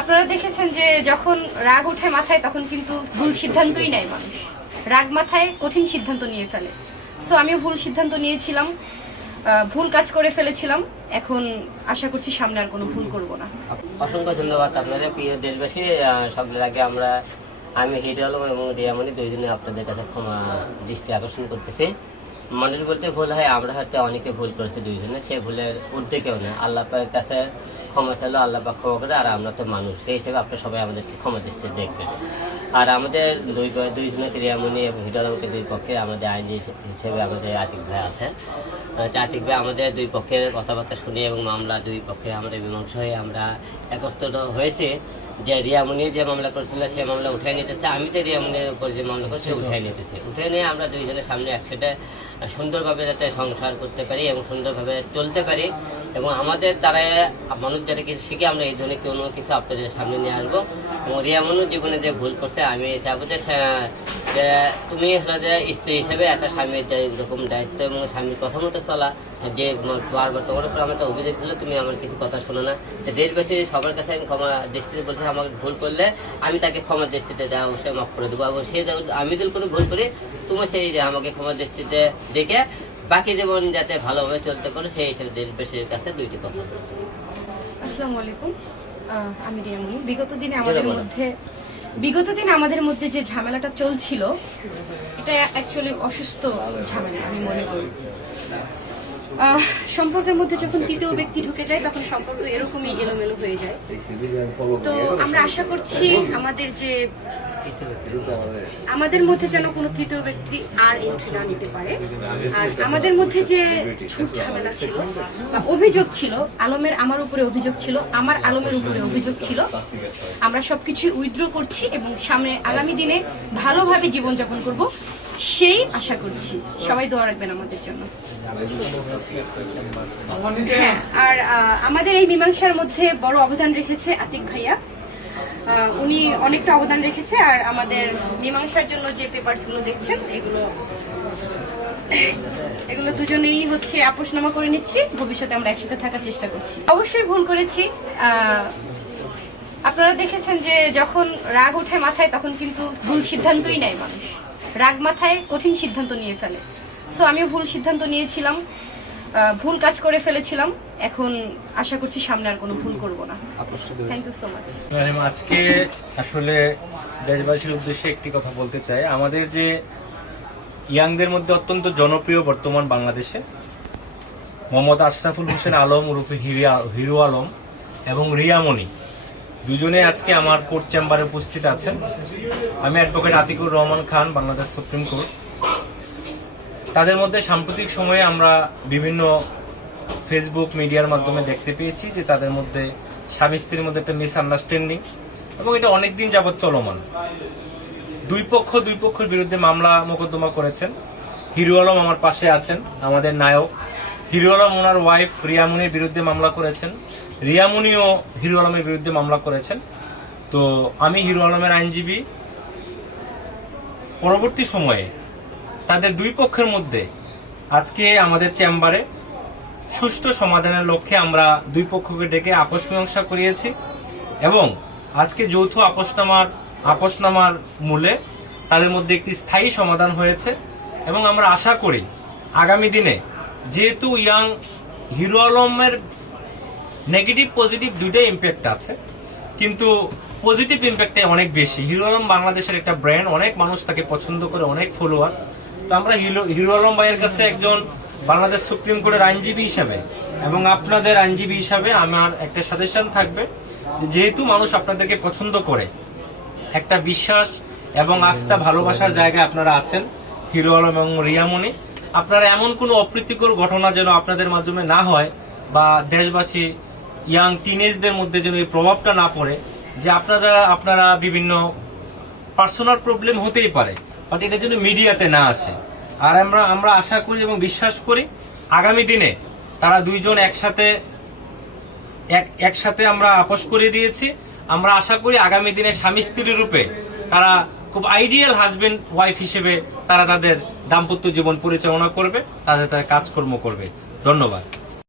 আপনারা দেখেছেন যে যখন রাগ ওঠে মাথায় তখন কিন্তু ভুল সিদ্ধান্তই নেয় মানুষ। রাগ মাথায় কঠিন সিদ্ধান্ত নিয়ে ফেলে। সো আমিও ভুল সিদ্ধান্ত নিয়েছিলাম, ভুল কাজ করে ফেলেছিলাম। এখন আশা করছি সামনে আর কোনো ভুল করব না। অসংখ্য ধন্যবাদ আপনাদের প্রিয় দেশবাসী। সকলের আগে আমি হিরো আলম এবং রিয়ামণি দুইজনে আপনাদের কাছে ক্ষমা দৃষ্টি আকর্ষণ করতেছি। মানুষ বলতে ভুল হয়, আমরা হয়তো অনেকে ভুল করেছি দুইজনে, সে ভুলের ঊর্ধ্বে কেউ না। আল্লাহ পাকের কাছে ক্ষমা চাইলো, আল্লাহ পাক ক্ষমা করে। আর আমরা তো মানুষ, সেই হিসেবে আপনারা সবাই আমাদেরকে ক্ষমা দৃষ্টি দেখবেন। আর আমাদের দুইজনে রিয়ামণি এবং হিরো আলমকে দুই পক্ষে আমাদের আইনজীবী হিসেবে আমাদের আতিক ভাই আছেন। আতিক ভাই আমাদের দুই পক্ষের কথাবার্তা শুনে এবং মামলা দুই পক্ষে আমাদের মীমাংসা হয়ে আমরা একত্রিত হয়েছে যে রিয়ামণি যে মামলা করেছিল সে মামলা উঠাই নিতেছে, আমি তো রিয়ামণির উপর যে মামলা করছি সে উঠাই নিতেছে। উঠে নিয়ে আমরা দুইজনের সামনে একসাথে সুন্দরভাবে যাতে সংসার করতে পারি এবং সুন্দরভাবে চলতে পারি এবং আমাদের দ্বারা মানুষ যারা কিছু শিখে আমরা এই ধরনের কোনো কিছু আপনাদের সামনে নিয়ে আসবো। এবং রিয়ামণির জীবনে যে ভুল করছে আমি চাবো যে তুমি যে স্ত্রী হিসেবে একটা স্বামীর এরকম দায়িত্ব এবং স্বামীর কথা মতো চলা, যে বারবার তোমার উপর আমার একটা অভিযোগ দিলে তুমি আমার কিছু কথা শোনো না, দেশবাসী সবার কাছে আমি ক্ষমা দৃষ্টিতে বলছি আমাকে ভুল করলে আমি তাকে ক্ষমা দৃষ্টিতে দেওয়া অবশ্যই মাফ করে দেবো। এবং সে আমি যদি কোনো ভুল করি তুমি সেই আমাকে ক্ষমা দৃষ্টিতে দেখে বাকি জীবন যাতে ভালোভাবে চলতে পারো সেই হিসেবে দেশবাসীর কাছে দুইটি কথা। আসসালামু আলাইকুম, আমি রিয়ামণি। বিগত দিনে আমাদের মধ্যে যে ঝামেলাটা চলছিল এটা অ্যাকচুয়ালি অসুস্থ ঝামেলা আমি মনে করি। সম্পর্কের মধ্যে যখন তৃতীয় ব্যক্তি ঢুকে যায় তখন সম্পর্ক এরকমই এলোমেলো হয়ে যায়। তো আমরা আশা করছি আমাদের মধ্যে যেন কোনো তৃতীয় ব্যক্তি আর এন্ট্রি না নিতে পারে। আর আমাদের মধ্যে যে ঝুট ঝামেলা ছিল বা অভিযোগ ছিল, আমার উপরে অভিযোগ ছিল, আমার আলমের উপরে অভিযোগ ছিল, আমরা সবকিছু উইথড্র করছি এবং সামনে আগামী দিনে ভালোভাবে জীবনযাপন করব সেই আশা করছি। সবাই দোয়া রাখবেন আমাদের জন্য। হ্যাঁ, আর আমাদের এই মীমাংসার মধ্যে বড় অবদান রেখেছে আতিক ভাইয়া। উনি অনেকটা অবদান রেখেছে। আর আমাদের মীমাংসার জন্য যে পেপারস গুলো দেখছেন এগুলো দুজনেই আপোষনামা করে নিচ্ছি। ভবিষ্যতে আমরা একসাথে থাকার চেষ্টা করছি। অবশ্যই ভুল করেছি। আপনারা দেখেছেন যে যখন রাগ ওঠে মাথায় তখন কিন্তু ভুল সিদ্ধান্তই নেয় মানুষ। রাগ মাথায় কঠিন সিদ্ধান্ত নিয়ে ফেলে। সো আমিও ভুল সিদ্ধান্ত নিয়েছিলাম, ভুল কাজ করে ফেলেছিলাম। এখন আশা করছি সামনে আর কোনো ভুল করব না। Thank you so much. আজকে আসলে দেশবাসীর উদ্দেশ্যে একটি কথা বলতে চাই। আমাদের যে ইয়াংদের মধ্যে অত্যন্ত জনপ্রিয় বর্তমান বাংলাদেশে মোহাম্মদ আশরাফুল হোসেন আলম ওরফে হিরো আলম এবং রিয়ামণি দুজনে আজকে আমার কোর্ট চেম্বারে উপস্থিত আছেন। আমি advocate Atikur Rahman Khan, Bangladesh supreme court. তাদের মধ্যে সাম্প্রতিক সময়ে আমরা বিভিন্ন ফেসবুক মিডিয়ার মাধ্যমে দেখতে পেয়েছি যে তাদের মধ্যে স্বামী স্ত্রীর মধ্যে একটা মিসআন্ডারস্ট্যান্ডিং এবং এটা অনেকদিন যাবৎ চলমান। দুই পক্ষের বিরুদ্ধে মামলা মোকদ্দমা করেছেন। হিরো আলম আমার পাশে আছেন, আমাদের নায়ক। হিরো আলম ওনার ওয়াইফ রিয়ামণির বিরুদ্ধে মামলা করেছেন, রিয়ামণিও হিরো আলমের বিরুদ্ধে মামলা করেছেন। তো আমি হিরো আলমের আইনজীবী। পরবর্তী সময়ে তাদের দুই পক্ষের মধ্যে আজকে আমাদের চেম্বারে সুষ্ঠু সমাধানের লক্ষ্যে আমরা দুই পক্ষকে ডেকে আপোষ মীমাংসা করিয়েছি এবং আজকে যৌথ আপোষনামার মূলে তাদের মধ্যে একটি স্থায়ী সমাধান হয়েছে। এবং আমরা আশা করি আগামী দিনে, যেহেতু হিরো আলমের নেগেটিভ পজিটিভ দুইটাই ইম্প্যাক্ট আছে, কিন্তু পজিটিভ ইম্প্যাক্টে অনেক বেশি। হিরো আলম বাংলাদেশের একটা ব্র্যান্ড, অনেক মানুষ তাকে পছন্দ করে, অনেক ফলোয়ার। তো আমরা হিরো আলম ভাইয়ের কাছে একজন বাংলাদেশ সুপ্রিম কোর্টের আইনজীবী হিসাবে এবং আপনাদের আইনজীবী হিসাবে আমার একটা সাজেশন থাকবে, যেহেতু মানুষ আপনাদেরকে পছন্দ করে, একটা বিশ্বাস এবং আস্থা ভালোবাসার জায়গায় আপনারা আছেন হিরো আলম এবং রিয়ামণি, আপনারা এমন কোনো অপ্রীতিকর ঘটনা যেন আপনাদের মাধ্যমে না হয় বা দেশবাসী ইয়াং টিনেজদের মধ্যে যেন এই প্রভাবটা না পড়ে যে আপনারা বিভিন্ন পার্সোনাল প্রবলেম হতেই পারে, বাট এটা যেন মিডিয়াতে না আসে। আর আমরা আশা করি এবং বিশ্বাস করি আগামী দিনে তারা দুইজন একসাথে আমরা আপোষ করে দিয়েছি। আমরা আশা করি আগামী দিনে স্বামী স্ত্রী রূপে তারা খুব আইডিয়াল হাজবেন্ড ওয়াইফ হিসেবে তারা তাদের দাম্পত্য জীবন পরিচালনা করবে, তাদের কাজকর্ম করবে। ধন্যবাদ।